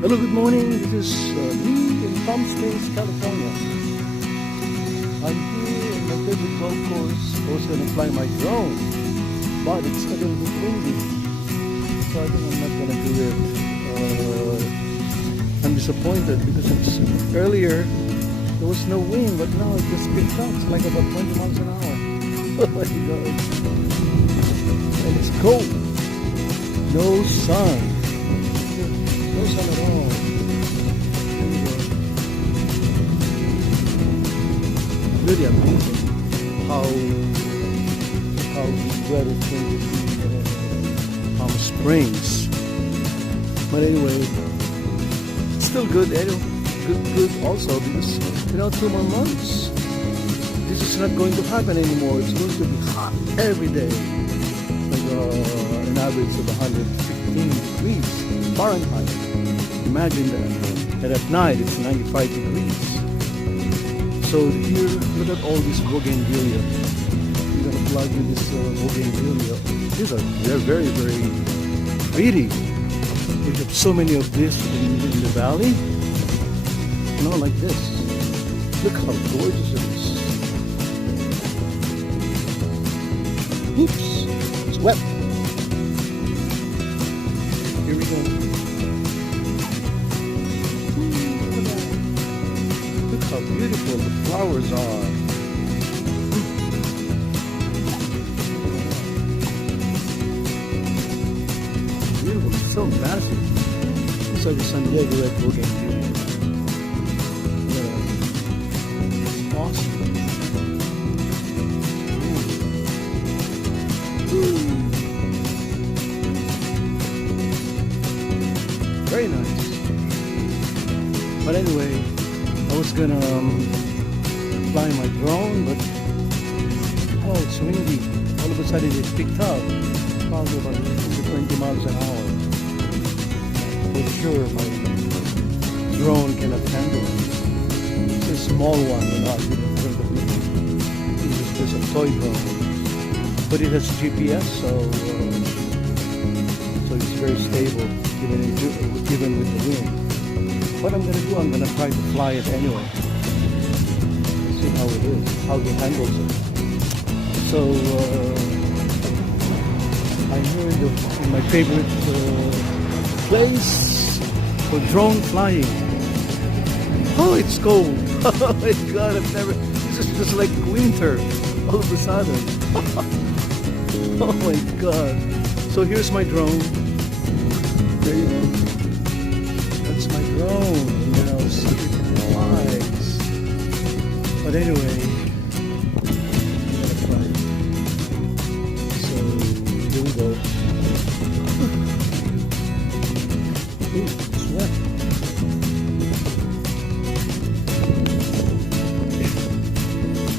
Hello, good morning. This is me in Palm Springs, California. I'm here in my favorite golf course. I was going to fly my drone, but it's a little bit windy, so I think I'm not going to do it. I'm disappointed because earlier there was no wind, but now it just picked up. It's like about 20 miles an hour. Oh my God. And it's cold. No sun. No sun at all. Really amazing how the weather changes in Palm Springs. But anyway, it's still good. Good also because 2 more months. This is not going to happen anymore. It's going to be hot every day, like an average of 115 degrees Fahrenheit. Imagine that. And at night it's 95 degrees. So here, look at all this bougainvillea. I'm gonna plug with this bougainvillea. These are very, very pretty. We have so many of this in the valley. Like this. Look how gorgeous it is. Oops, it's wet. Here we go. Look how beautiful the flowers are. Beautiful, it's so massive. It's like the San Diego red bougainvillea. It's awesome. Very nice. But anyway, I was gonna fly my drone, but it's windy. All of a sudden it picked up, probably about 20 miles an hour. For sure, my drone cannot handle it. It's a small one, I didn't think of it. It's just a toy drone, but it has GPS, so it's very stable, even with the wind. What I'm gonna do, I'm gonna try to fly it anyway. See how it is, how it handles it. So I'm here in my favorite place for drone flying. Oh, it's cold. Oh my God, this is just like winter all of a sudden. Oh my God. So here's my drone. There you go. That's my drone. See if it flies. But anyway, I'm gonna try it. So here we go. Ooh, it's wet.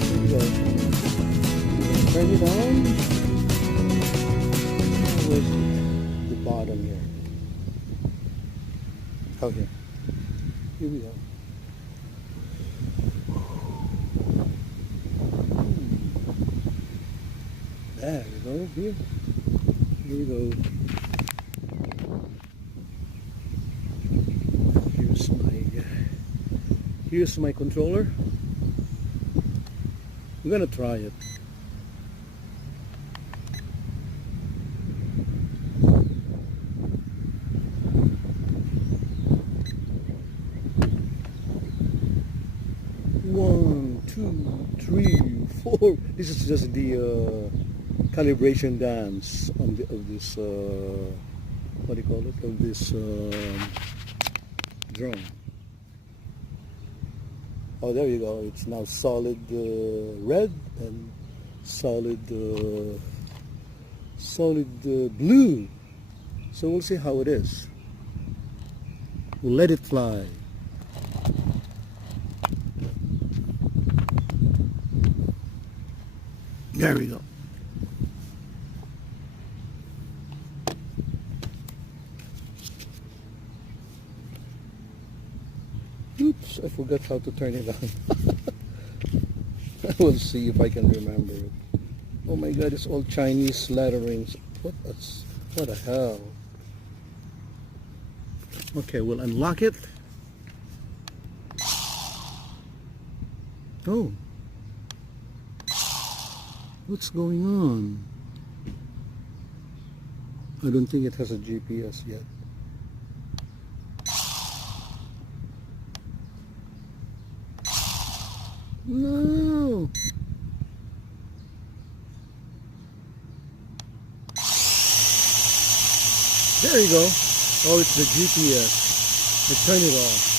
Here we go. Turn it on. Where's the bottom here? Oh, here. Here we go. There we go. Here we go. Here's my controller. I'm gonna try it. One, two, three, four. This is just the calibration dance of this what do you call it? Of this drone. Oh, there you go. It's now solid red and solid blue. So we'll see how it is. We'll let it fly. There we go. Oops, I forgot how to turn it on. I will see if I can remember it. Oh my God, it's all Chinese letterings. What the hell? Okay, we'll unlock it. Oh, what's going on? I don't think it has a GPS yet. No. There you go. Oh, it's the GPS. I turn it off.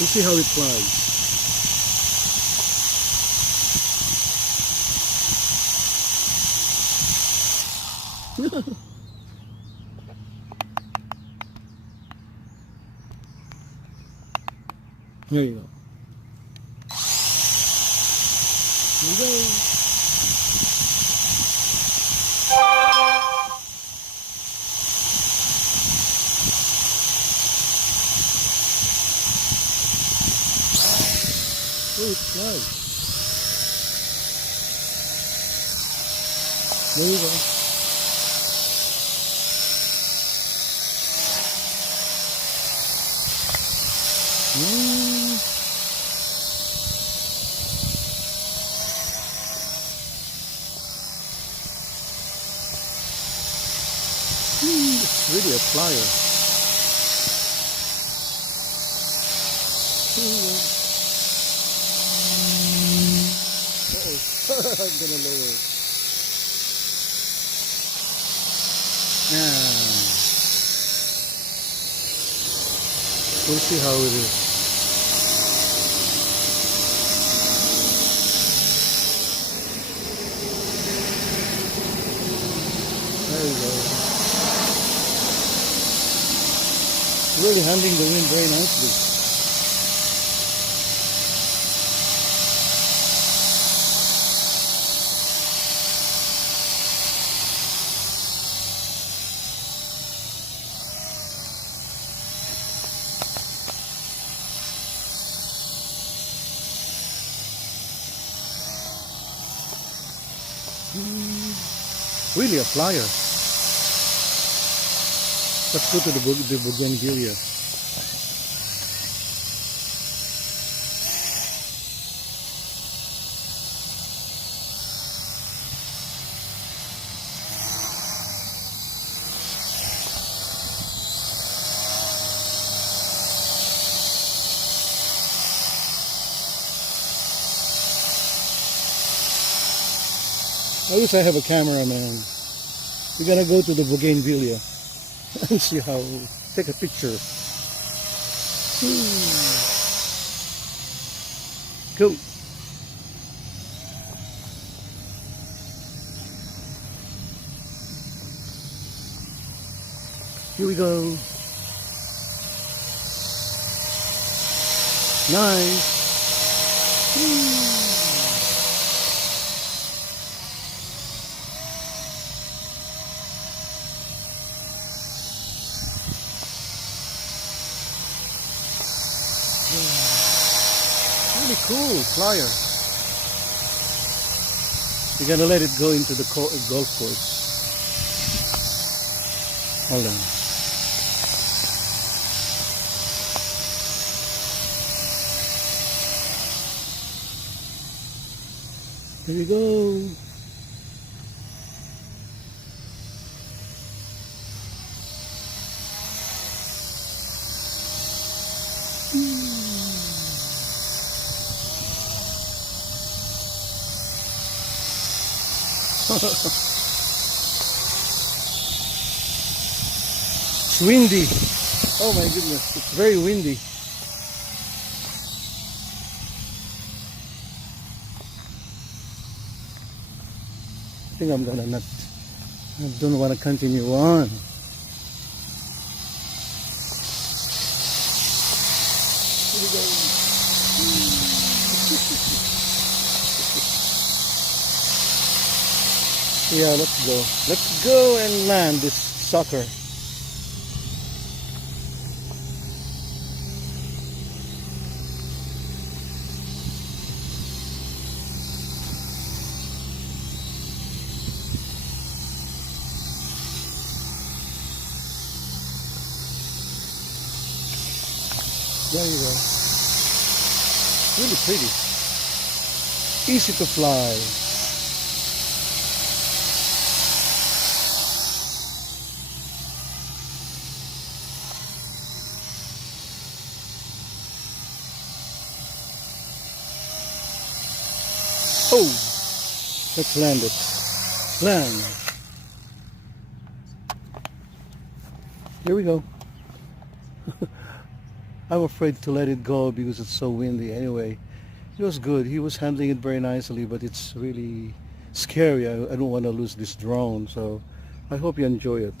We'll see how it flies. There you go. Here we go. Oh, it flies. There you go. It's really a flyer. Uh-oh. I'm gonna lower it. We'll see how it is. There you go. Really handling the wind very nicely. Really a flyer. Let's go to the bougainvillea. I wish I have a cameraman. We're gonna go to the bougainvillea and see how. Take a picture. Cool. Here we go. Nice. Really cool flyer. We're gonna let it go into the golf course. Hold on. Here we go. It's windy. Oh my goodness, it's very windy. I think I'm gonna not, I don't want to continue on. Here we go. Yeah, let's go. Let's go and land this sucker. There you go. Really pretty. Easy to fly. Oh, let's land it. Land. Here we go. I'm afraid to let it go because it's so windy anyway. It was good. He was handling it very nicely, but it's really scary. I don't want to lose this drone, so I hope you enjoy it.